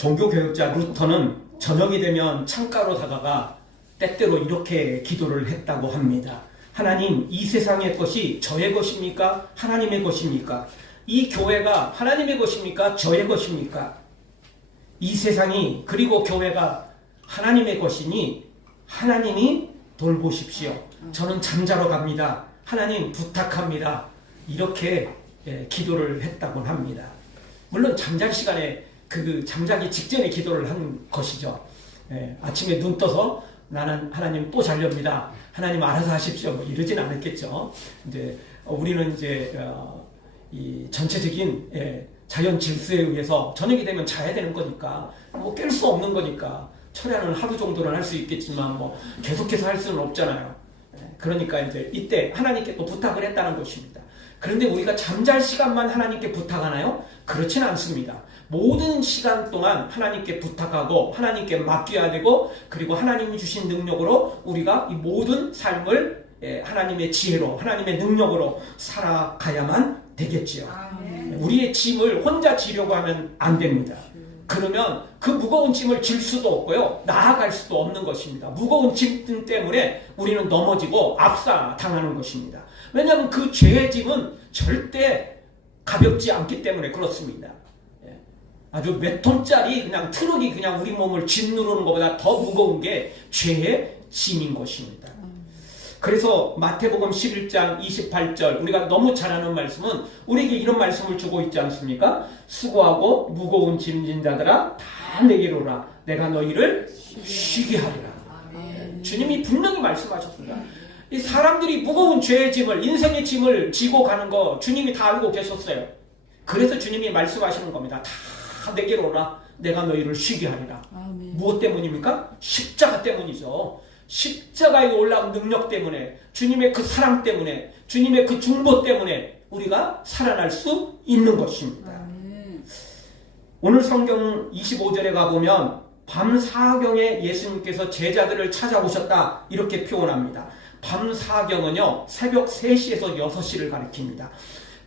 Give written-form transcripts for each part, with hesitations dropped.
종교교육자 루터는 저녁이 되면 창가로 다가가 때때로 이렇게 기도를 했다고 합니다. 하나님, 이 세상의 것이 저의 것입니까? 하나님의 것입니까? 이 교회가 하나님의 것입니까? 저의 것입니까? 이 세상이 그리고 교회가 하나님의 것이니 하나님이 돌보십시오. 저는 잠자러 갑니다. 하나님 부탁합니다. 이렇게 기도를 했다고 합니다. 물론 잠잘 시간에 잠자기 직전에 기도를 한 것이죠. 아침에 눈 떠서 나는 하나님 또 자렵니다. 하나님 알아서 하십시오. 뭐 이러진 않았겠죠. 이제 우리는 이제 이 전체적인 자연 질서에 의해서 저녁이 되면 자야 되는 거니까 뭐 깰 수 없는 거니까 철야는 하루 정도는 할 수 있겠지만 뭐 계속해서 할 수는 없잖아요. 그러니까 이제 이때 하나님께 또 부탁을 했다는 것입니다. 그런데 우리가 잠잘 시간만 하나님께 부탁하나요? 그렇지는 않습니다. 모든 시간 동안 하나님께 부탁하고 하나님께 맡겨야 되고 그리고 하나님이 주신 능력으로 우리가 이 모든 삶을 하나님의 지혜로 하나님의 능력으로 살아가야만 되겠지요. 우리의 짐을 혼자 지려고 하면 안 됩니다. 그러면 그 무거운 짐을 질 수도 없고요. 나아갈 수도 없는 것입니다. 무거운 짐 때문에 우리는 넘어지고 압사당하는 것입니다. 왜냐하면 그 죄의 짐은 절대 가볍지 않기 때문에 그렇습니다. 아주 몇 톤짜리 그냥 트럭이 그냥 우리 몸을 짓누르는 것보다 더 무거운 게 죄의 짐인 것입니다. 그래서 마태복음 11장 28절 우리가 너무 잘 아는 말씀은 우리에게 이런 말씀을 주고 있지 않습니까? 수고하고 무거운 짐진 자들아 다 내게로 오라. 내가 너희를 쉬게 하리라. 주님이 분명히 말씀하셨습니다. 이 사람들이 무거운 죄의 짐을 인생의 짐을 지고 가는 거 주님이 다 알고 계셨어요. 그래서 주님이 말씀하시는 겁니다. 다 내게로 오라. 내가 너희를 쉬게 하리라. 무엇 때문입니까? 십자가 때문이죠. 십자가에 올라온 능력 때문에 주님의 그 사랑 때문에 주님의 그 중보 때문에 우리가 살아날 수 있는 것입니다. 오늘 성경 25절에 가보면 밤 사경에 예수님께서 제자들을 찾아오셨다 이렇게 표현합니다. 밤 사경은요 새벽 3시에서 6시를 가리킵니다.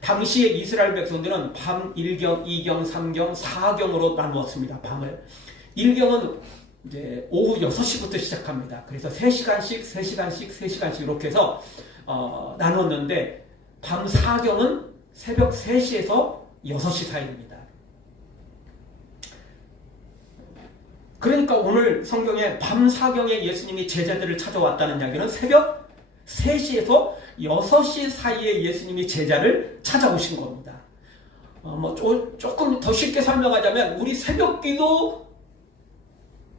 당시에 이스라엘 백성들은 밤 1경, 2경, 3경, 4경으로 나누었습니다. 밤을. 1경은 이제 오후 6시부터 시작합니다. 그래서 3시간씩, 3시간씩, 3시간씩 이렇게 해서 나눴는데 밤 4경은 새벽 3시에서 6시 사이입니다. 그러니까 오늘 성경에 밤 4경에 예수님이 제자들을 찾아왔다는 이야기는 새벽 3시에서 6시 사이에 예수님이 제자를 찾아오신 겁니다. 조금 더 쉽게 설명하자면 우리 새벽 기도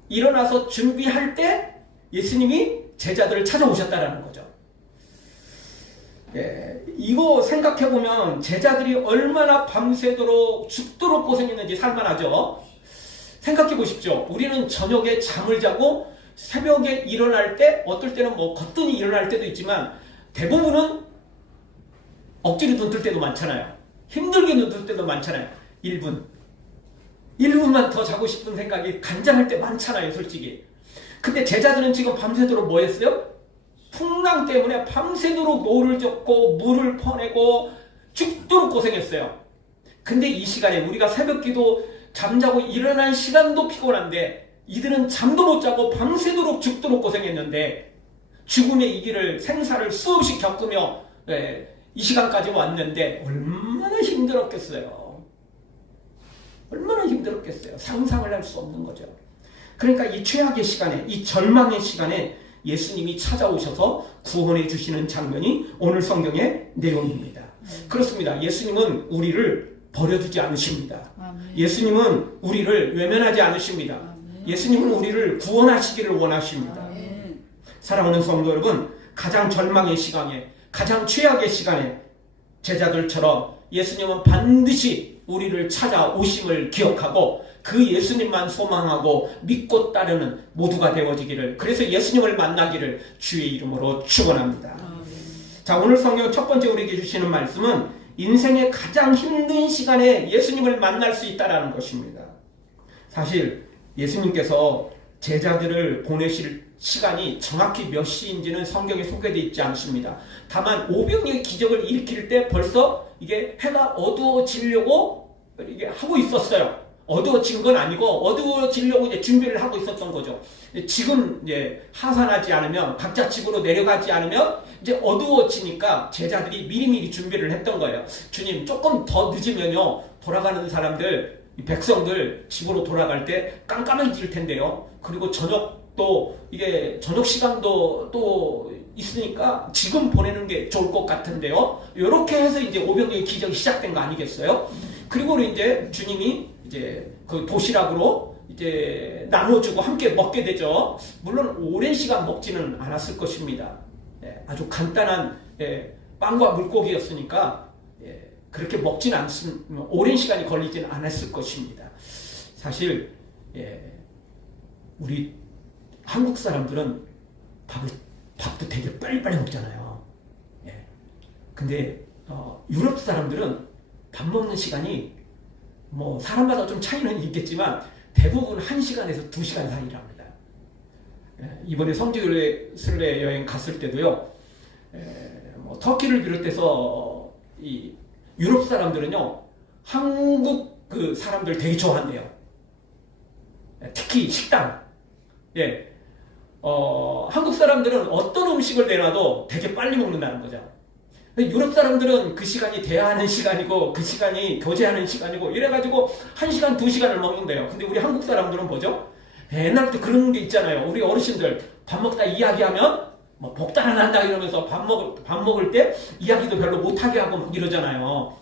일어나서 준비할 때 예수님이 제자들을 찾아오셨다는 거죠. 이거 생각해보면 제자들이 얼마나 밤새도록 죽도록 고생했는지 살만하죠. 생각해 보십시오. 우리는 저녁에 잠을 자고 새벽에 일어날 때 어떨 때는 뭐 거뜬히 일어날 때도 있지만 대부분은 억지로 눈 뜰 때도 많잖아요. 힘들게 눈 뜰 때도 많잖아요. 1분만 더 자고 싶은 생각이 간절할 때 많잖아요, 솔직히. 근데 제자들은 지금 밤새도록 뭐 했어요? 풍랑 때문에 밤새도록 노를 젓고 물을 퍼내고 죽도록 고생했어요. 근데 이 시간에 우리가 새벽 기도 잠자고 일어날 시간도 피곤한데 이들은 잠도 못 자고 밤새도록 죽도록 고생했는데 죽음의 이 길을 생사를 수없이 겪으며 이 시간까지 왔는데 얼마나 힘들었겠어요. 얼마나 힘들었겠어요. 상상을 할 수 없는 거죠. 그러니까 이 최악의 시간에 이 절망의 시간에 예수님이 찾아오셔서 구원해 주시는 장면이 오늘 성경의 내용입니다. 그렇습니다. 예수님은 우리를 버려두지 않으십니다. 예수님은 우리를 외면하지 않으십니다. 예수님은 우리를 구원하시기를 원하십니다. 사랑하는 성도 여러분, 가장 절망의 시간에 가장 최악의 시간에 제자들처럼 예수님은 반드시 우리를 찾아오심을 기억하고 그 예수님만 소망하고 믿고 따르는 모두가 되어지기를, 그래서 예수님을 만나기를 주의 이름으로 축원합니다. 자, 오늘 성경 첫 번째 우리에게 주시는 말씀은 인생의 가장 힘든 시간에 예수님을 만날 수 있다는 것입니다. 사실 예수님께서 제자들을 보내실 시간이 정확히 몇 시인지는 성경에 소개되어 있지 않습니다. 다만 오병이의 기적을 일으킬 때 벌써 이게 해가 어두워지려고 이게 하고 있었어요. 어두워진 건 아니고 어두워지려고 이제 준비를 하고 있었던 거죠. 지금 이제 하산하지 않으면 각자 집으로 내려가지 않으면 이제 어두워지니까 제자들이 미리미리 준비를 했던 거예요. 주님 조금 더 늦으면요 돌아가는 사람들 백성들 집으로 돌아갈 때 깜깜해질 텐데요. 그리고 저녁도 이게 저녁 시간도 또 있으니까 지금 보내는 게 좋을 것 같은데요. 이렇게 해서 이제 오병이의 기적이 시작된 거 아니겠어요? 그리고 이제 주님이 이제 그 도시락으로 이제 나눠주고 함께 먹게 되죠. 물론 오랜 시간 먹지는 않았을 것입니다. 아주 간단한 빵과 물고기였으니까 그렇게 먹진 않습니다. 오랜 시간이 걸리지는 않았을 것입니다. 사실 우리 한국 사람들은 밥도 되게 빨리빨리 먹잖아요. 근데 유럽 사람들은 밥 먹는 시간이 뭐 사람마다 좀 차이는 있겠지만 대부분 1시간에서 2시간 사이랍니다. 이번에 성지순례 여행 갔을 때도요. 뭐 터키를 비롯해서 이 유럽 사람들은요. 한국 그 사람들 되게 좋아한대요. 특히 식당. 한국 사람들은 어떤 음식을 내놔도 되게 빨리 먹는다는 거죠. 유럽 사람들은 그 시간이 대화하는 시간이고 그 시간이 교제하는 시간이고 이래가지고 1시간, 2시간을 먹는데요. 근데 우리 한국 사람들은 뭐죠? 옛날부터 그런 게 있잖아요. 우리 어르신들 밥 먹다 이야기하면 뭐 복달 난다 이러면서 밥 먹을 때 이야기도 별로 못하게 하고 막 이러잖아요.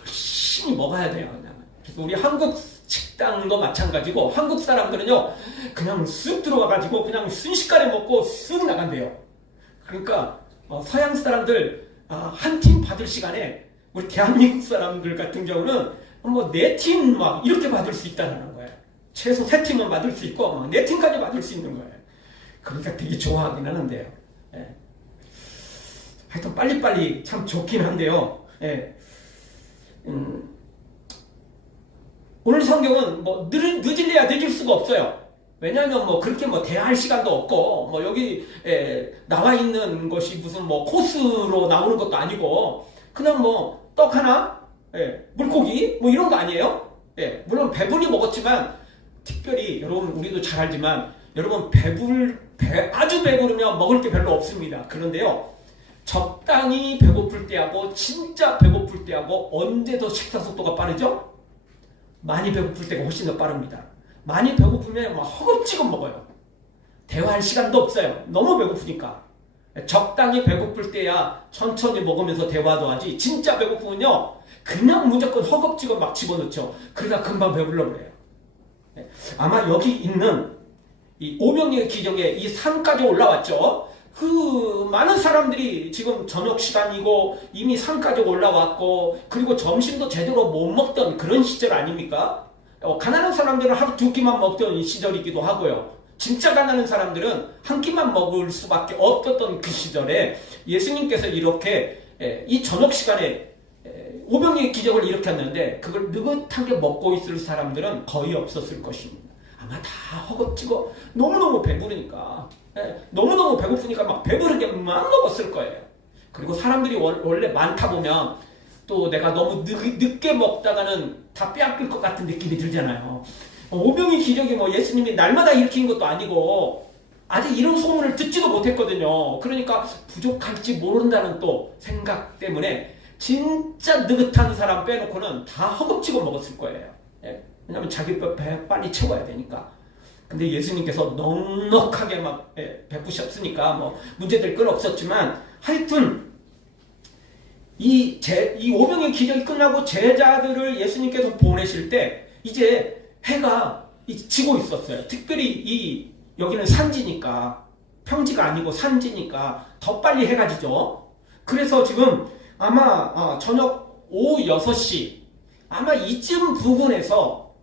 열심히 먹어야 돼요. 그냥. 그래서 우리 한국 식당도 마찬가지고 한국 사람들은요 그냥 쓱 들어와가지고 그냥 순식간에 먹고 쓱 나간대요. 그러니까 서양 사람들 한 팀 받을 시간에 우리 대한민국 사람들 같은 경우는 뭐 4팀 막 이렇게 받을 수 있다는 거예요. 최소 3팀은 받을 수 있고 막 4팀까지 받을 수 있는 거예요. 그러니까 되게 좋아하긴 하는데요. 하여튼 빨리빨리 참 좋긴 한데요. 오늘 성경은 뭐 늦을래야 늦을 수가 없어요. 왜냐하면 뭐 그렇게 뭐 대화할 시간도 없고 뭐 여기 나와 있는 것이 무슨 뭐 코스로 나오는 것도 아니고 그냥 뭐 떡 하나, 물고기 뭐 이런 거 아니에요? 물론 배불리 먹었지만 특별히 여러분 우리도 잘 알지만 여러분 아주 배부르면 먹을 게 별로 없습니다. 그런데요 적당히 배고플 때하고 진짜 배고플 때하고 언제 더 식사 속도가 빠르죠? 많이 배고플 때가 훨씬 더 빠릅니다. 많이 배고프면 막 허겁지겁 먹어요. 대화할 시간도 없어요. 너무 배고프니까. 적당히 배고플 때야 천천히 먹으면서 대화도 하지. 진짜 배고프면요 그냥 무조건 허겁지겁 막 집어넣죠. 그러다 금방 배불러 그래요. 아마 여기 있는 이 오병이의 기적에 이 산까지 올라왔죠. 그 많은 사람들이 지금 저녁 시간이고 이미 산까지 올라왔고 그리고 점심도 제대로 못 먹던 그런 시절 아닙니까? 가난한 사람들은 하루 2끼만 먹던 시절이기도 하고요. 진짜 가난한 사람들은 한 끼만 먹을 수밖에 없었던 그 시절에 예수님께서 이렇게 이 저녁 시간에 오병이의 기적을 일으켰는데 그걸 느긋하게 먹고 있을 사람들은 거의 없었을 것입니다. 아마 다 허겁지겁 너무너무 배부르니까 너무너무 배고프니까 막 배부르게 막 먹었을 거예요. 그리고 사람들이 원래 많다 보면 또 내가 너무 늦게 먹다가는 다 빼앗길 것 같은 느낌이 들잖아요. 오병이 기적이 뭐 예수님이 날마다 일으킨 것도 아니고 아직 이런 소문을 듣지도 못했거든요. 그러니까 부족할지 모른다는 또 생각 때문에 진짜 느긋한 사람 빼놓고는 다 허겁지겁 먹었을 거예요. 왜냐하면 자기 배 빨리 채워야 되니까. 근데 예수님께서 넉넉하게 막 베푸셨으니까 뭐 문제될 건 없었지만 하여튼 이 오병의 기적이 끝나고 제자들을 예수님께서 보내실 때 이제 해가 지고 있었어요. 특별히 여기는 산지니까 평지가 아니고 산지니까 더 빨리 해가 지죠. 그래서 지금 아마 저녁 오후 6시 아마 이쯤 부근에서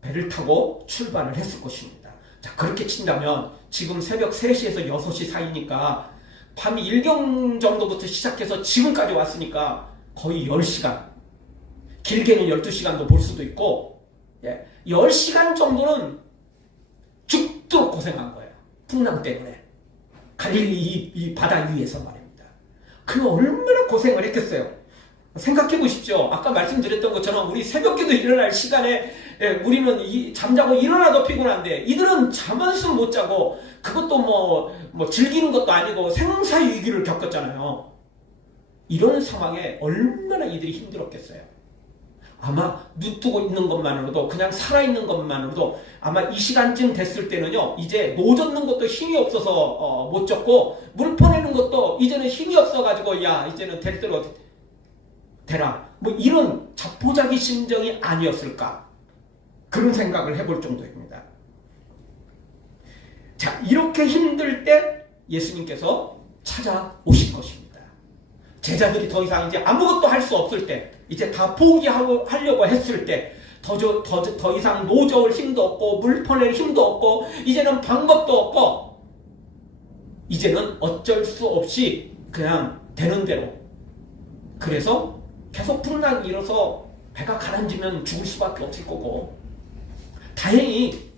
배를 타고 출발을 했을 것입니다. 자, 그렇게 친다면 지금 새벽 3시에서 6시 사이니까 밤 1경 정도부터 시작해서 지금까지 왔으니까 거의 10시간, 길게는 12시간도 볼 수도 있고 10시간 정도는 죽도록 고생한 거예요. 풍랑 때문에. 갈릴리 이 바다 위에서 말입니다. 그 얼마나 고생을 했겠어요. 생각해 보십시오. 아까 말씀드렸던 것처럼 우리 새벽기도 일어날 시간에 우리는 잠자고 일어나도 피곤한데 이들은 잠 한숨 못 자고 그것도 뭐 즐기는 것도 아니고 생사위기를 겪었잖아요. 이런 상황에 얼마나 이들이 힘들었겠어요. 아마 눈 뜨고 있는 것만으로도 그냥 살아있는 것만으로도 아마 이 시간쯤 됐을 때는요 이제 노 젓는 것도 힘이 없어서 못 젓고 물 퍼내는 것도 이제는 힘이 없어가지고 야 이제는 될 대로 되라 뭐 이런 자포자기 심정이 아니었을까 그런 생각을 해볼 정도입니다. 자 이렇게 힘들 때 예수님께서 찾아오신 것입니다. 제자들이 더 이상 이제 아무것도 할 수 없을 때 이제 다 포기하려고 했을 때 더 이상 노 저을 힘도 없고 물 퍼낼 힘도 없고 이제는 방법도 없고 이제는 어쩔 수 없이 그냥 되는 대로 그래서 계속 풍랑이 일어서 배가 가라앉으면 죽을 수밖에 없을 거고 다행히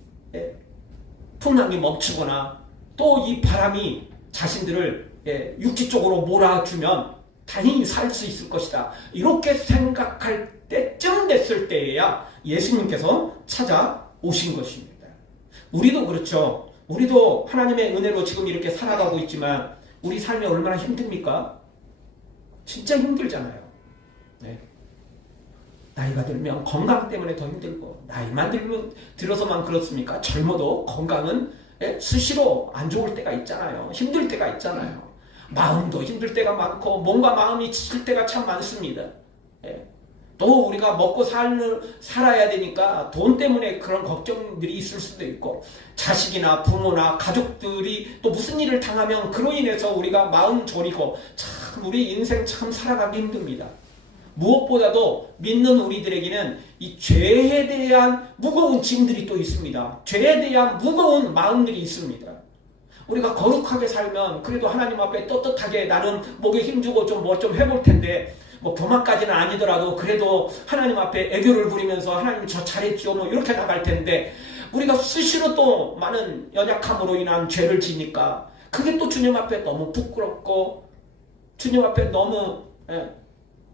풍랑이 멈추거나 또 이 바람이 자신들을 육지 쪽으로 몰아주면 다행히 살 수 있을 것이다. 이렇게 생각할 때쯤 됐을 때에야 예수님께서 찾아오신 것입니다. 우리도 그렇죠. 우리도 하나님의 은혜로 지금 이렇게 살아가고 있지만 우리 삶이 얼마나 힘듭니까? 진짜 힘들잖아요. 네. 나이가 들면 건강 때문에 더 힘들고 나이만 들어서만 그렇습니까? 젊어도 건강은 수시로 안 좋을 때가 있잖아요. 힘들 때가 있잖아요. 마음도 힘들 때가 많고 뭔가 마음이 지칠 때가 참 많습니다. 또 우리가 먹고 살아야 되니까 돈 때문에 그런 걱정들이 있을 수도 있고 자식이나 부모나 가족들이 또 무슨 일을 당하면 그로 인해서 우리가 마음 졸이고 참 우리 인생 참 살아가기 힘듭니다. 무엇보다도 믿는 우리들에게는 이 죄에 대한 무거운 짐들이 또 있습니다. 죄에 대한 무거운 마음들이 있습니다. 우리가 거룩하게 살면 그래도 하나님 앞에 떳떳하게 나는 목에 힘주고 좀 뭐 좀 해볼 텐데 뭐 교만까지는 아니더라도 그래도 하나님 앞에 애교를 부리면서 하나님 저 잘했죠 뭐 이렇게 나갈 텐데 우리가 수시로 또 많은 연약함으로 인한 죄를 지니까 그게 또 주님 앞에 너무 부끄럽고 주님 앞에 너무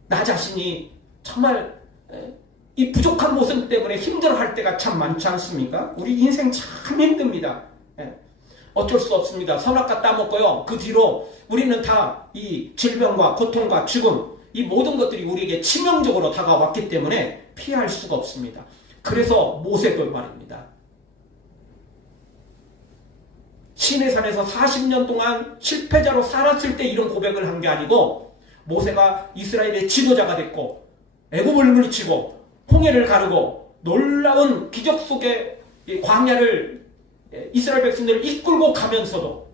나 자신이 정말 이 부족한 모습 때문에 힘들어할 때가 참 많지 않습니까? 우리 인생 참 힘듭니다. 어쩔 수 없습니다. 선악과 따먹고요. 그 뒤로 우리는 다 이 질병과 고통과 죽음 이 모든 것들이 우리에게 치명적으로 다가왔기 때문에 피할 수가 없습니다. 그래서 모세도 말입니다. 시내산에서 40년 동안 실패자로 살았을 때 이런 고백을 한 게 아니고 모세가 이스라엘의 지도자가 됐고 애굽을 물리치고 홍해를 가르고 놀라운 기적 속에 광야를 이스라엘 백성들을 이끌고 가면서도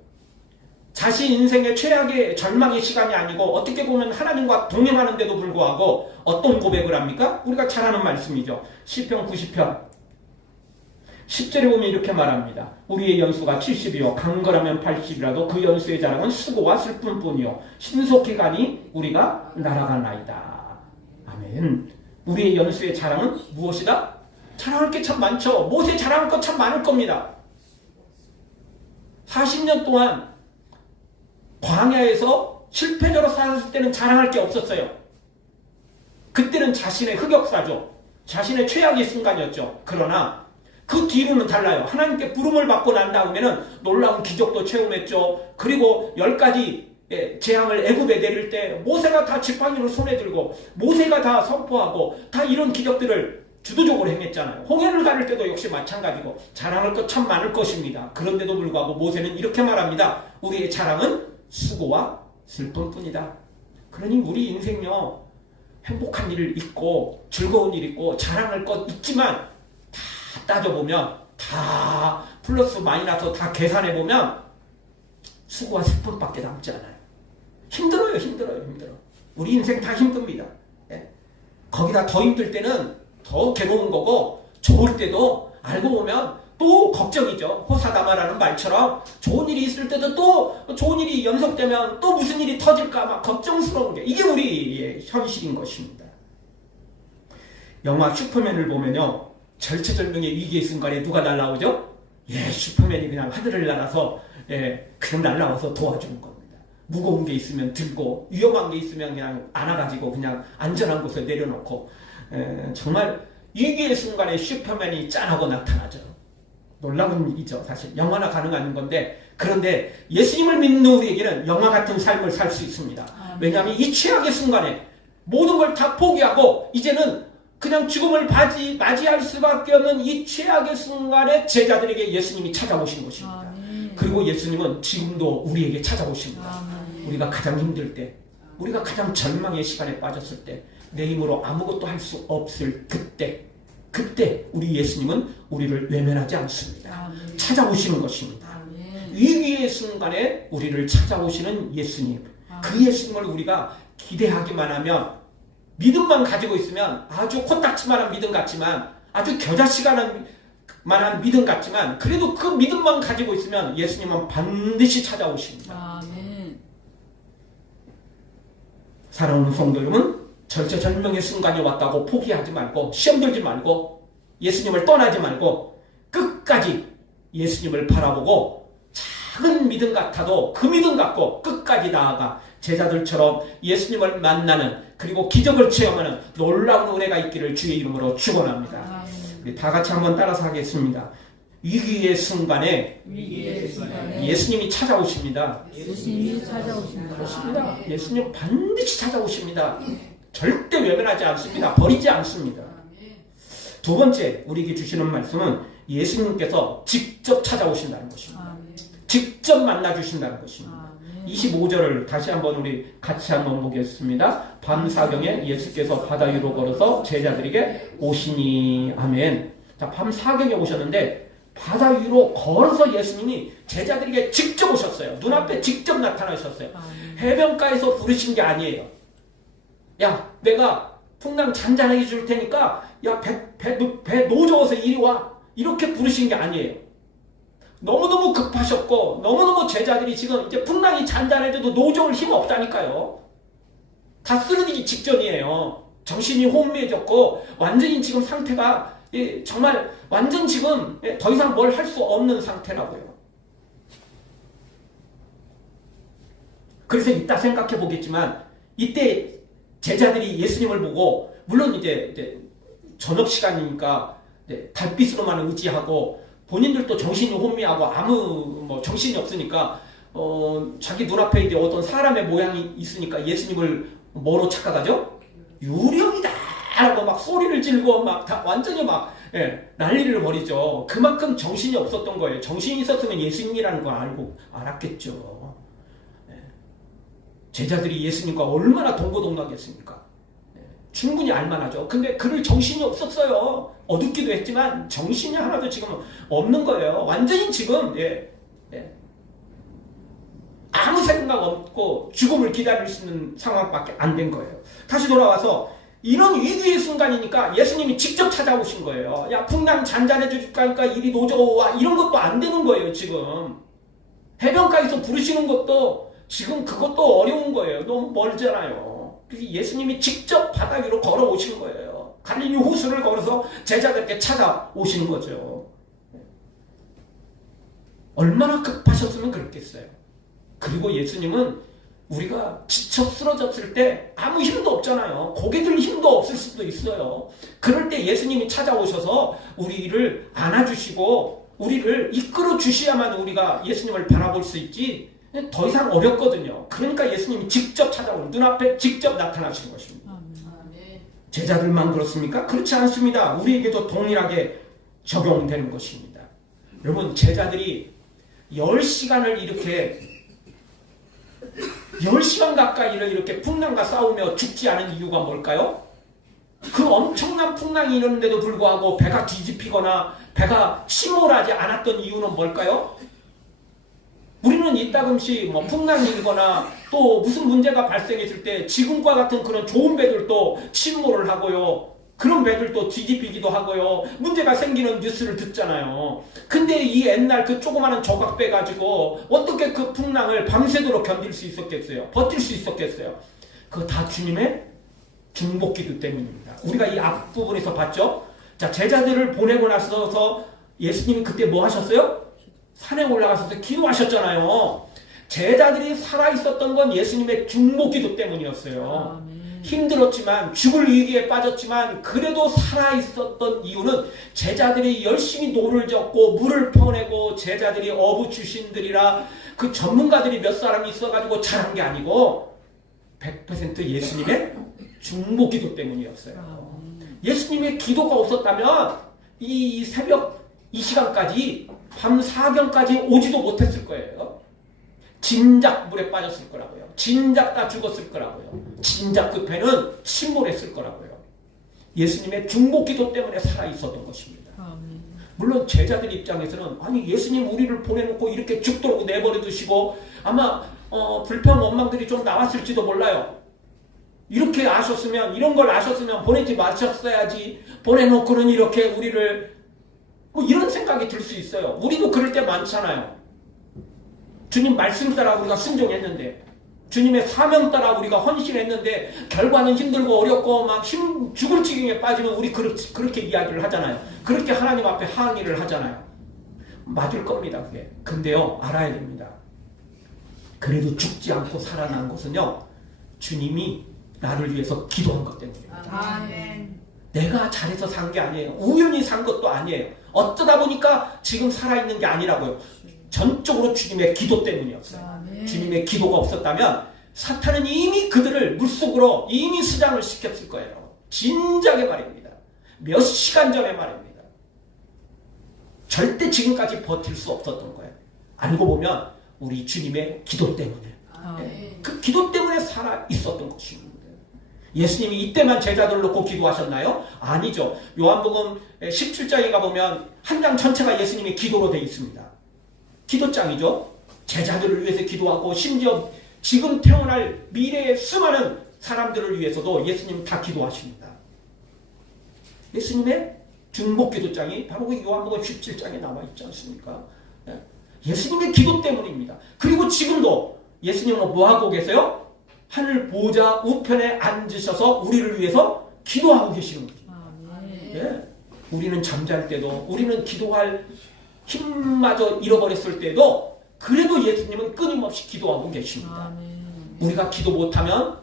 자신 인생의 최악의 절망의 시간이 아니고 어떻게 보면 하나님과 동행하는데도 불구하고 어떤 고백을 합니까? 우리가 잘 아는 말씀이죠. 시편 90편 10절에 보면 이렇게 말합니다. 우리의 연수가 70이요 강건하면 80이라도 그 연수의 자랑은 수고와 슬픔뿐이요 신속히 가니 우리가 날아가나이다. 아멘. 우리의 연수의 자랑은 무엇이다? 자랑할 게 참 많죠. 모세 자랑할 것 참 많을 겁니다. 40년 동안 광야에서 실패자로 살았을 때는 자랑할 게 없었어요. 그때는 자신의 흑역사죠. 자신의 최악의 순간이었죠. 그러나 그 뒤로는 달라요. 하나님께 부름을 받고 난 다음에는 놀라운 기적도 체험했죠. 그리고 10가지 재앙을 애굽에 내릴 때 모세가 다 지팡이를 손에 들고 모세가 다 선포하고 다 이런 기적들을 주도적으로 행했잖아요. 홍해를 가를 때도 역시 마찬가지고 자랑할 것 참 많을 것입니다. 그런데도 불구하고 모세는 이렇게 말합니다. 우리의 자랑은 수고와 슬픔뿐이다. 그러니 우리 인생요 행복한 일 있고 즐거운 일 있고 자랑할 것 있지만 다 따져보면 다 플러스 마이너스 다 계산해보면 수고와 슬픔밖에 남지 않아요. 힘들어요. 우리 인생 다 힘듭니다. 거기다 더 힘들 때는 더 괴로운 거고 좋을 때도 알고 보면 또 걱정이죠. 호사다마라는 말처럼 좋은 일이 있을 때도 또 좋은 일이 연속되면 또 무슨 일이 터질까 막 걱정스러운 게 이게 우리의 현실인 것입니다. 영화 슈퍼맨을 보면요. 절체절명의 위기의 순간에 누가 날라오죠? 슈퍼맨이 그냥 하늘을 날아서 그냥 날라와서 도와주는 겁니다. 무거운 게 있으면 들고 위험한 게 있으면 그냥 안아가지고 그냥 안전한 곳에 내려놓고 정말 위기의 순간에 슈퍼맨이 짠하고 나타나죠. 놀라운 일이죠. 사실 영화나 가능한 건데, 그런데 예수님을 믿는 우리에게는 영화 같은 삶을 살 수 있습니다. 왜냐하면 이 최악의 순간에 모든 걸 다 포기하고 이제는 그냥 죽음을 맞이할 수밖에 없는 이 최악의 순간에 제자들에게 예수님이 찾아오신 것입니다. 그리고 예수님은 지금도 우리에게 찾아오십니다. 우리가 가장 힘들 때, 우리가 가장 절망의 시간에 빠졌을 때, 내 힘으로 아무것도 할 수 없을 그때 우리 예수님은 우리를 외면하지 않습니다. 찾아오시는 것입니다. 위기의 순간에 우리를 찾아오시는 예수님, 그 예수님을 우리가 기대하기만 하면, 믿음만 가지고 있으면 아주 코딱지만한 믿음 같지만, 아주 겨자씨만한 믿음 같지만, 그래도 그 믿음만 가지고 있으면 예수님은 반드시 찾아오십니다. 사랑하는 성도 여러분, 절체절명의 순간이 왔다고 포기하지 말고, 시험 들지 말고, 예수님을 떠나지 말고 끝까지 예수님을 바라보고 작은 믿음 같아도 그 믿음 갖고 끝까지 나아가 제자들처럼 예수님을 만나는, 그리고 기적을 체험하는 놀라운 은혜가 있기를 주의 이름으로 축원합니다. 우리 다 같이 한번 따라서 하겠습니다. 위기의 순간에 예수님이 찾아오십니다. 그렇습니다. 예수님 반드시 찾아오십니다. 절대 외면하지 않습니다. 버리지 않습니다. 두 번째 우리에게 주시는 말씀은 예수님께서 직접 찾아오신다는 것입니다. 직접 만나주신다는 것입니다. 25절을 다시 한번 우리 같이 한번 보겠습니다. 밤사경에 예수께서 바다 위로 걸어서 제자들에게 오시니. 아멘. 자, 밤사경에 오셨는데 바다 위로 걸어서 예수님이 제자들에게 직접 오셨어요. 눈앞에 직접 나타나셨어요. 해변가에서 부르신 게 아니에요. 야, 내가 풍랑 잔잔하게 줄 테니까 야, 배 노져서 이리 와. 이렇게 부르신 게 아니에요. 너무너무 급하셨고 너무너무 제자들이 지금 이제 풍랑이 잔잔해져도 노정을 힘 없다니까요. 다 쓰러지기 직전이에요. 정신이 혼미해졌고 완전히 지금 상태가 정말 완전 지금 더 이상 뭘 할 수 없는 상태라고요. 그래서 이따 생각해 보겠지만 이때 제자들이 예수님을 보고, 물론 이제 저녁 시간이니까 달빛으로만 의지하고 본인들도 정신이 혼미하고 아무 정신이 없으니까 자기 눈앞에 이제 어떤 사람의 모양이 있으니까 예수님을 뭐로 착각하죠? 유령이다! 라고 막 소리를 지르고 막 다 완전히 막 난리를 벌이죠. 그만큼 정신이 없었던 거예요. 정신이 있었으면 예수님이라는 걸 알았겠죠. 제자들이 예수님과 얼마나 동고동락했습니까? 충분히 알만하죠. 근데 그럴 정신이 없었어요. 어둡기도 했지만 정신이 하나도 지금 없는 거예요. 완전히 지금 아무 생각 없고 죽음을 기다릴 수 있는 상황밖에 안 된 거예요. 다시 돌아와서 이런 위기의 순간이니까 예수님이 직접 찾아오신 거예요. 야, 풍랑 잔잔해지니까 이리 노져와. 이런 것도 안 되는 거예요. 지금 해변가에서 부르시는 것도 지금 그것도 어려운 거예요. 너무 멀잖아요. 그래서 예수님이 직접 바다 위로 걸어오신 거예요. 갈릴리 호수를 걸어서 제자들께 찾아오시는 거죠. 얼마나 급하셨으면 그렇겠어요. 그리고 예수님은 우리가 지쳐 쓰러졌을 때 아무 힘도 없잖아요. 고개 들 힘도 없을 수도 있어요. 그럴 때 예수님이 찾아오셔서 우리를 안아주시고 우리를 이끌어 주셔야만 우리가 예수님을 바라볼 수 있지, 더 이상 어렵거든요. 그러니까 예수님이 직접 찾아오는, 눈앞에 직접 나타나시는 것입니다. 제자들만 그렇습니까? 그렇지 않습니다. 우리에게도 동일하게 적용되는 것입니다. 여러분, 제자들이 10시간을 이렇게 10시간 가까이를 이렇게 풍랑과 싸우며 죽지 않은 이유가 뭘까요? 그 엄청난 풍랑이 이러는데도 불구하고 배가 뒤집히거나 배가 침몰하지 않았던 이유는 뭘까요? 우리는 이따금씩 풍랑이 일거나 또 무슨 문제가 발생했을 때 지금과 같은 그런 좋은 배들도 침몰을 하고요. 그런 배들도 뒤집히기도 하고요. 문제가 생기는 뉴스를 듣잖아요. 근데 이 옛날 그 조그마한 조각배 가지고 어떻게 그 풍랑을 밤새도록 견딜 수 있었겠어요? 버틸 수 있었겠어요? 그거 다 주님의 중복기도 때문입니다. 우리가 이 앞부분에서 봤죠? 자, 제자들을 보내고 나서 예수님이 그때 뭐 하셨어요? 산에 올라가셔서 기도하셨잖아요. 제자들이 살아있었던 건 예수님의 중보기도 때문이었어요. 아멘. 힘들었지만 죽을 위기에 빠졌지만 그래도 살아있었던 이유는 제자들이 열심히 노를 젓고 물을 퍼내고 제자들이 어부 출신들이라 그 전문가들이 몇 사람이 있어가지고 잘한 게 아니고 100% 예수님의 중보기도 때문이었어요. 예수님의 기도가 없었다면 이 새벽 이 시간까지 밤 사경까지 오지도 못했을 거예요. 진작 물에 빠졌을 거라고요. 진작 다 죽었을 거라고요. 진작 그 배는 침몰했을 거라고요. 예수님의 중보기도 때문에 살아있었던 것입니다. 물론 제자들 입장에서는 아니 예수님 우리를 보내놓고 이렇게 죽도록 내버려 두시고 아마 불평 원망들이 좀 나왔을지도 몰라요. 이렇게 아셨으면 이런 걸 아셨으면 보내지 마셨어야지 보내놓고는 이렇게 우리를 뭐 이런 생각이 들 수 있어요. 우리도 그럴 때 많잖아요. 주님 말씀 따라 우리가 순종했는데 주님의 사명 따라 우리가 헌신했는데 결과는 힘들고 어렵고 막 죽을 지경에 빠지면 우리 그렇게 이야기를 하잖아요. 그렇게 하나님 앞에 항의를 하잖아요. 맞을 겁니다. 그게. 근데요 알아야 됩니다. 그래도 죽지 않고 살아난 것은요 주님이 나를 위해서 기도한 것 때문이에요. 아멘. 내가 잘해서 산 게 아니에요. 우연히 산 것도 아니에요. 어쩌다 보니까 지금 살아있는 게 아니라고요. 전적으로 주님의 기도 때문이었어요. 아멘. 주님의 기도가 없었다면 사탄은 이미 그들을 물속으로 이미 수장을 시켰을 거예요. 진작에 말입니다. 몇 시간 전에 말입니다. 절대 지금까지 버틸 수 없었던 거예요. 알고 보면 우리 주님의 기도 때문에 그 기도 때문에 살아 있었던 것입니다. 예수님이 이때만 제자들을 놓고 기도하셨나요? 아니죠. 요한복음 17장에 가보면 한 장 전체가 예수님의 기도로 되어 있습니다. 기도장이죠. 제자들을 위해서 기도하고 심지어 지금 태어날 미래의 수많은 사람들을 위해서도 예수님 다 기도하십니다. 예수님의 중보기도장이 바로 그 요한복음 17장에 나와 있지 않습니까? 예수님의 기도 때문입니다. 그리고 지금도 예수님은 뭐하고 계세요? 하늘 보좌 우편에 앉으셔서 우리를 위해서 기도하고 계시는 거죠. 예. 우리는 잠잘 때도 우리는 기도할 힘마저 잃어버렸을 때도 그래도 예수님은 끊임없이 기도하고 계십니다. 우리가 기도 못하면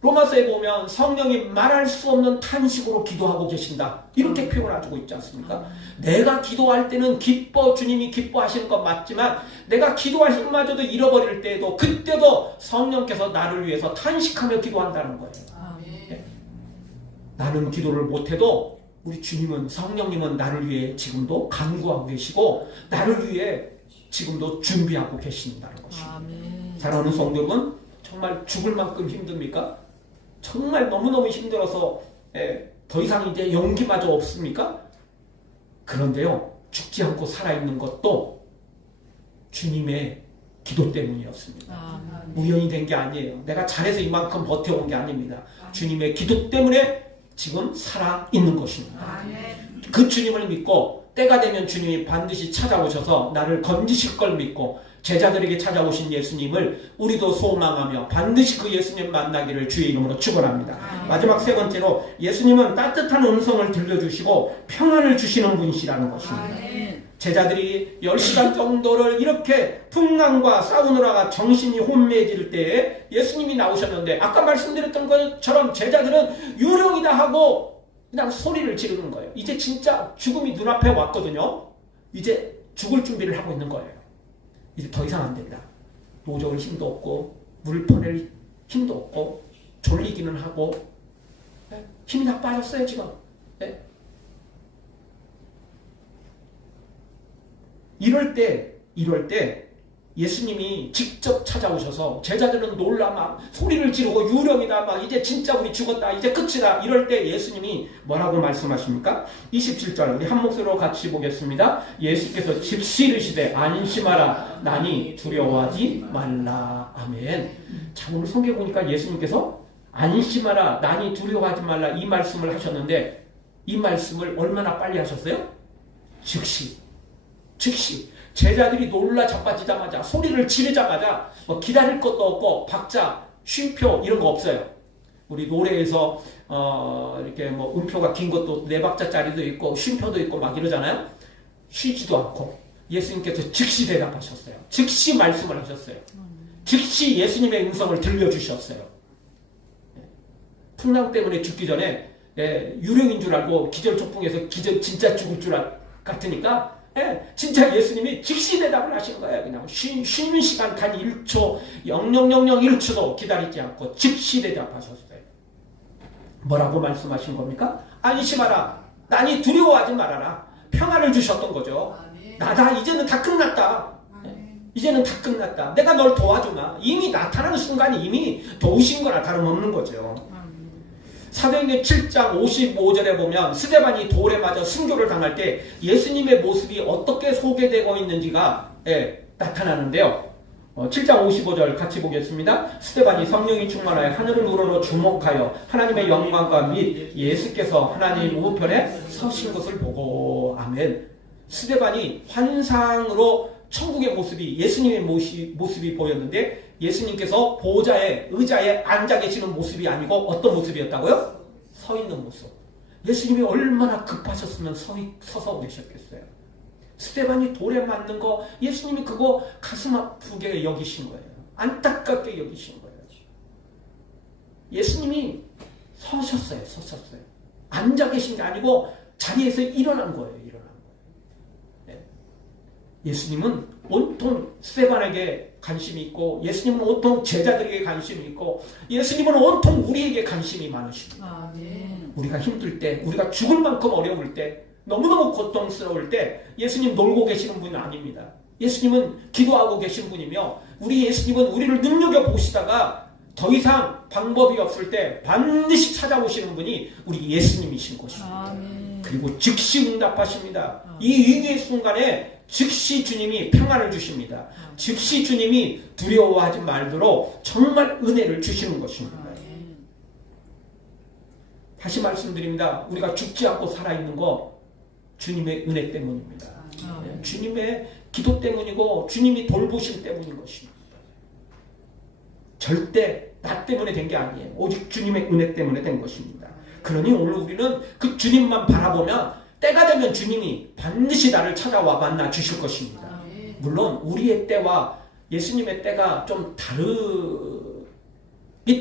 로마서에 보면 성령이 말할 수 없는 탄식으로 기도하고 계신다. 이렇게 표현해주고 있지 않습니까? 내가 기도할 때는 주님이 기뻐하시는 건 맞지만 내가 기도할 힘마저도 잃어버릴 때에도 그때도 성령께서 나를 위해서 탄식하며 기도한다는 거예요. 네. 나는 기도를 못해도 우리 주님은 성령님은 나를 위해 지금도 간구하고 계시고 나를 위해 지금도 준비하고 계신다는 것입니다. 사랑하는 성도는 정말 죽을 만큼 힘듭니까? 정말 너무너무 힘들어서 더 이상 이제 용기마저 없습니까? 그런데요 죽지 않고 살아있는 것도 주님의 기도 때문이었습니다. 우연히 된 게 아니에요. 내가 잘해서 이만큼 버텨온 게 아닙니다. 주님의 기도 때문에 지금 살아있는 것입니다. 그 주님을 믿고 때가 되면 주님이 반드시 찾아오셔서 나를 건지실 걸 믿고 제자들에게 찾아오신 예수님을 우리도 소망하며 반드시 그 예수님 만나기를 주의 이름으로 축원합니다. 마지막 세 번째로 예수님은 따뜻한 음성을 들려주시고 평안을 주시는 분이시라는 것입니다. 제자들이 10시간 정도를 이렇게 풍랑과 싸우느라가 정신이 혼미해질 때에 예수님이 나오셨는데 아까 말씀드렸던 것처럼 제자들은 유령이다 하고 그냥 소리를 지르는 거예요. 이제 진짜 죽음이 눈앞에 왔거든요. 이제 죽을 준비를 하고 있는 거예요. 이제 더 이상 안 된다. 노적을 힘도 없고 물 퍼낼 힘도 없고 졸리기는 하고 힘이 다 빠졌어요 지금. 이럴 때 예수님이 직접 찾아오셔서 제자들은 놀라 막 소리를 지르고 유령이다 막 이제 진짜 우리 죽었다 이제 끝이다 이럴 때 예수님이 뭐라고 말씀하십니까? 27절 우리 한 목소리로 같이 보겠습니다. 예수께서 집시르시되 안심하라 나니 두려워하지 말라. 아멘. 자 오늘 성경 보니까 예수님께서 안심하라 나니 두려워하지 말라 이 말씀을 하셨는데 이 말씀을 얼마나 빨리 하셨어요? 즉시 제자들이 놀라 자빠지자마자 소리를 지르자마자 뭐 기다릴 것도 없고 박자, 쉼표 이런 거 없어요. 우리 노래에서 이렇게 뭐 음표가 긴 것도 4박자짜리도 있고 쉼표도 있고 막 이러잖아요. 쉬지도 않고 예수님께서 즉시 대답하셨어요. 즉시 말씀을 하셨어요. 즉시 예수님의 음성을 들려주셨어요. 풍랑 때문에 죽기 전에 유령인 줄 알고 기절초풍해서 진짜 죽을 줄 같으니까 진짜 예수님이 즉시 대답을 하신 거예요. 그냥 쉬는 시간 단 1초 0001초도 기다리지 않고 즉시 대답하셨어요. 뭐라고 말씀하신 겁니까? 안심하라. 나니 두려워하지 말아라. 평안을 주셨던 거죠. 나다. 이제는 다 끝났다. 이제는 다 끝났다. 내가 널 도와주마. 이미 나타나는 순간이 이미 도우신 거나 다름없는 거죠. 사도행전 7장 55절에 보면 스데반이 돌에 맞아 순교를 당할 때 예수님의 모습이 어떻게 소개되고 있는지가 나타나는데요. 7장 55절 같이 보겠습니다. 스데반이 성령이 충만하여 하늘을 우러러 주목하여 하나님의 영광과 및 예수께서 하나님 우편에 서신 것을 보고. 아멘. 스데반이 환상으로 천국의 모습이 예수님의 모습이 보였는데 예수님께서 보좌에 의자에 앉아 계시는 모습이 아니고 어떤 모습이었다고요? 서 있는 모습. 예수님이 얼마나 급하셨으면 서서 계셨겠어요. 스데반이 돌에 맞는 거 예수님이 그거 가슴 아프게 여기신 거예요. 안타깝게 여기신 거예요. 예수님이 서셨어요. 앉아 계신 게 아니고 자리에서 일어난 거예요. 예수님은 온통 스데반에게 관심이 있고 예수님은 온통 제자들에게 관심이 있고 예수님은 온통 우리에게 관심이 많으십니다. 우리가 힘들 때, 우리가 죽을 만큼 어려울 때, 너무너무 고통스러울 때 예수님 놀고 계시는 분은 아닙니다. 예수님은 기도하고 계신 분이며 우리 예수님은 우리를 눈여겨보시다가 더 이상 방법이 없을 때 반드시 찾아오시는 분이 우리 예수님이신 것입니다. 그리고 즉시 응답하십니다. 이 위기의 순간에 즉시 주님이 평안을 주십니다. 즉시 주님이 두려워하지 말도록 정말 은혜를 주시는 것입니다. 다시 말씀드립니다. 우리가 죽지 않고 살아있는 거 주님의 은혜 때문입니다. 주님의 기도 때문이고 주님이 돌보심 때문인 것입니다. 절대 나 때문에 된 게 아니에요. 오직 주님의 은혜 때문에 된 것입니다. 그러니 오늘 우리는 그 주님만 바라보면 때가 되면 주님이 반드시 나를 찾아와 만나 주실 것입니다. 물론 우리의 때와 예수님의 때가 좀 다르기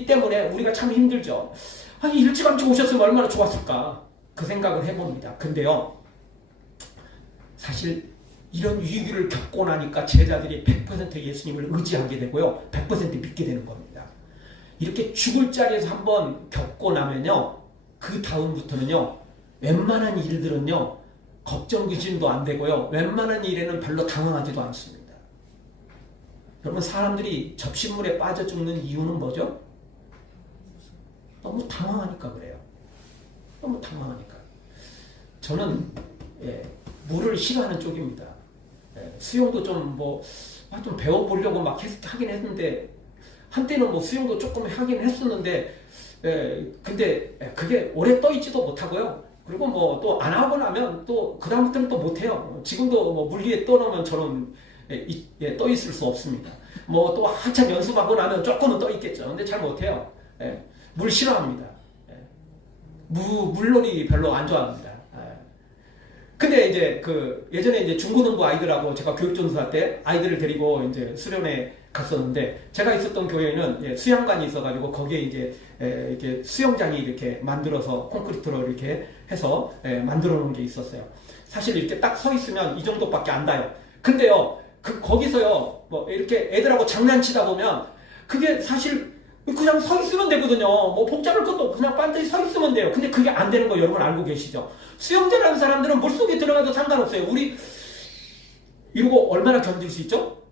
때문에 우리가 참 힘들죠. 아니 일찌감치 오셨으면 얼마나 좋았을까 그 생각을 해봅니다. 근데요 사실 이런 위기를 겪고 나니까 제자들이 100% 예수님을 의지하게 되고요 100% 믿게 되는 겁니다. 이렇게 죽을 자리에서 한번 겪고 나면요 그 다음부터는요 웬만한 일들은요 걱정 기진도 안 되고요 웬만한 일에는 별로 당황하지도 않습니다. 여러분 사람들이 접신물에 빠져 죽는 이유는 뭐죠? 너무 당황하니까 그래요. 너무 당황하니까. 저는 물을 싫어하는 쪽입니다. 수영도 좀 좀 배워보려고 막 하긴 했는데 한때는 수영도 조금 하긴 했었는데 근데 그게 오래 떠있지도 못하고요. 그리고 또 안 하고 나면 또 그다음부터는 또 못해요. 지금도 물 위에 떠놓으면 저는 떠있을 수 없습니다. 또 한참 연습하고 나면 조금은 떠있겠죠. 근데 잘 못해요. 물 싫어합니다. 물놀이 별로 안 좋아합니다. 근데 이제 예전에 이제 중고등부 아이들하고 제가 교육전수할 때 아이들을 데리고 이제 수련회 갔었는데 제가 있었던 교회는 수영관이 있어가지고 거기에 이제 이렇게 수영장이 이렇게 만들어서 콘크리트로 이렇게 해서 만들어 놓은 게 있었어요. 사실 이렇게 딱 서 있으면 이 정도밖에 안 닿아요. 근데요, 거기서요, 이렇게 애들하고 장난치다 보면 그게 사실 그냥 서 있으면 되거든요. 복잡할 것도 없고 그냥 반드시 서 있으면 돼요. 근데 그게 안 되는 거 여러분 알고 계시죠? 수영자라는 사람들은 물속에 들어가도 상관없어요. 우리 이러고 얼마나 견딜 수 있죠?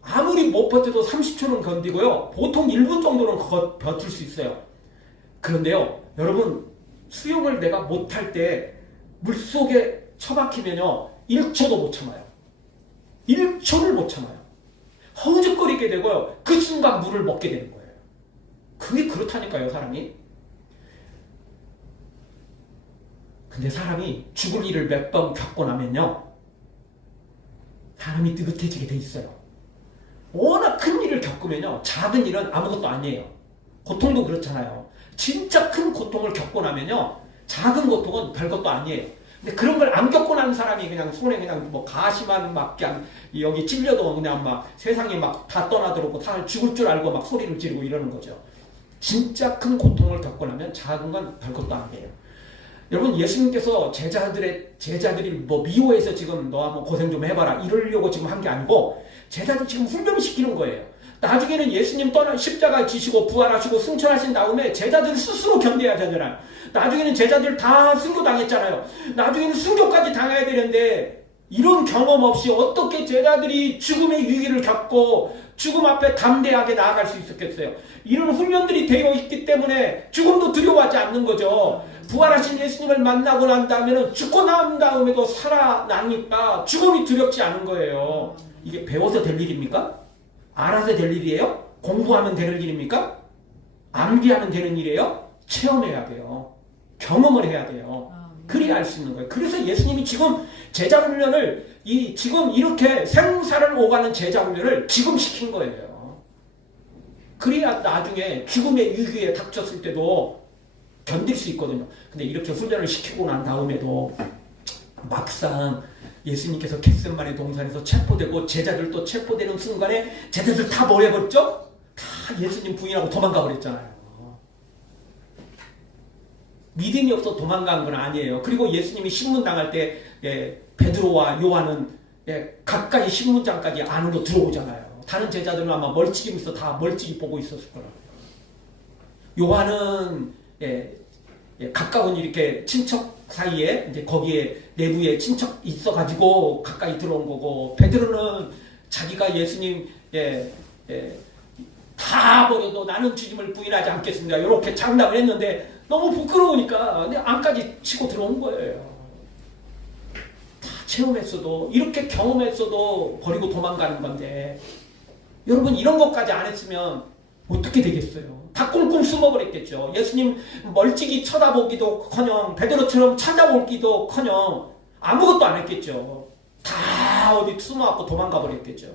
아무리 못 버텨도 30초는 견디고요. 보통 1분 정도는 버틸 수 있어요. 그런데요, 여러분 수영을 내가 못할 때 물속에 처박히면요 1초도 못 참아요. 1초를 못 참아요. 허우적거리게 되고요. 그 순간 물을 먹게 되는 거예요. 그게 그렇다니까요, 사람이. 근데 사람이 죽을 일을 몇 번 겪고 나면요 사람이 느긋해지게 돼 있어요. 워낙 큰 일을 겪으면요 작은 일은 아무것도 아니에요. 고통도 그렇잖아요. 진짜 큰 고통을 겪고 나면요 작은 고통은 별것도 아니에요. 근데 그런 걸 안 겪고 난 사람이 그냥 손에 그냥 뭐 가시만 막 그냥 여기 찔려도 그냥 막 세상에 막 다 떠나들었고 다 죽을 줄 알고 막 소리를 지르고 이러는 거죠. 진짜 큰 고통을 겪고 나면 작은 건 별것도 아니에요. 여러분, 예수님께서 제자들이 뭐 미워해서 지금 너 한번 고생 좀 해봐라 이러려고 지금 한 게 아니고 제자들 지금 훈련시키는 거예요. 나중에는 예수님 십자가 지시고 부활하시고 승천하신 다음에 제자들 스스로 견뎌야 되잖아요. 나중에는 제자들 다 순교당했잖아요. 나중에는 순교까지 당해야 되는데 이런 경험 없이 어떻게 제자들이 죽음의 위기를 겪고 죽음 앞에 담대하게 나아갈 수 있었겠어요. 이런 훈련들이 되어 있기 때문에 죽음도 두려워하지 않는 거죠. 부활하신 예수님을 만나고 난 다음에는 죽고 난 다음에도 살아나니까 죽음이 두렵지 않은 거예요. 이게 배워서 될 일입니까? 알아서 될 일이에요? 공부하면 되는 일입니까? 암기하면 되는 일이에요? 체험해야 돼요. 경험을 해야 돼요. 그래야 알 수 있는 거예요. 그래서 예수님이 지금 제자 훈련을 지금 이렇게 생사를 오가는 제자 훈련을 지금 시킨 거예요. 그래야 나중에 죽음의 위기에 닥쳤을 때도 견딜 수 있거든요. 근데 이렇게 훈련을 시키고 난 다음에도 막상 예수님께서 겟세마네 동산에서 체포되고 제자들도 체포되는 순간에 제자들 다 뭘 해버렸죠? 다 예수님 부인하고 도망가 버렸잖아요. 믿음이 없어 도망간 건 아니에요. 그리고 예수님이 신문당할 때 베드로와 요한은 가까이 신문장까지 안으로 들어오잖아요. 다른 제자들은 아마 멀찍이면서 다 멀찍이 보고 있었을 거라고요. 요한은 가까운 이렇게 친척 사이에 이제 거기에 내부에 친척 있어가지고 가까이 들어온 거고, 베드로는 자기가 예수님 다 버려도 나는 주님을 부인하지 않겠습니다 이렇게 장담을 했는데 너무 부끄러우니까 안까지 치고 들어온 거예요. 다 체험했어도 이렇게 경험했어도 버리고 도망가는 건데, 여러분 이런 것까지 안 했으면 어떻게 되겠어요? 다 꽁꽁 숨어버렸겠죠. 예수님 멀찍이 쳐다보기도커녕 베드로처럼 찾아오기도커녕 아무것도 안 했겠죠. 다 어디 숨어갖고 도망가 버렸겠죠.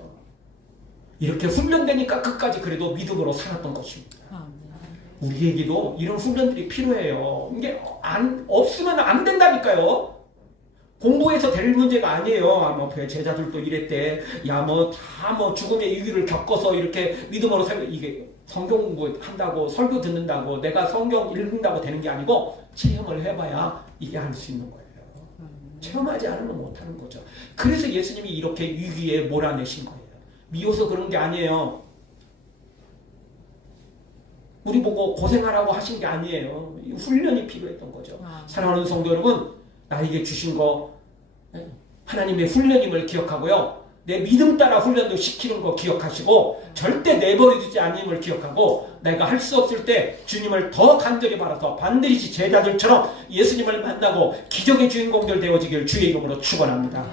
이렇게 훈련되니까 끝까지 그래도 믿음으로 살았던 것입니다. 우리에게도 이런 훈련들이 필요해요. 이게 없으면 안 된다니까요. 공부해서 될 문제가 아니에요. 제자들도 이랬대. 다 죽음의 위기를 겪어서 이렇게 믿음으로 살고, 이게 성경 공부한다고 설교 듣는다고 내가 성경 읽는다고 되는 게 아니고 체험을 해봐야 이게 할 수 있는 거예요. 체험하지 않으면 못하는 거죠. 그래서 예수님이 이렇게 위기에 몰아내신 거예요. 미워서 그런 게 아니에요. 우리 보고 고생하라고 하신 게 아니에요. 훈련이 필요했던 거죠. 사랑하는 성도 여러분, 나에게 주신 거 하나님의 훈련임을 기억하고요. 내 믿음 따라 훈련도 시키는 거 기억하시고 절대 내버려두지 않음을 기억하고, 내가 할 수 없을 때 주님을 더 간절히 바라서 반드시 제자들처럼 예수님을 만나고 기적의 주인공들 되어지길 주의 이름으로 축원합니다.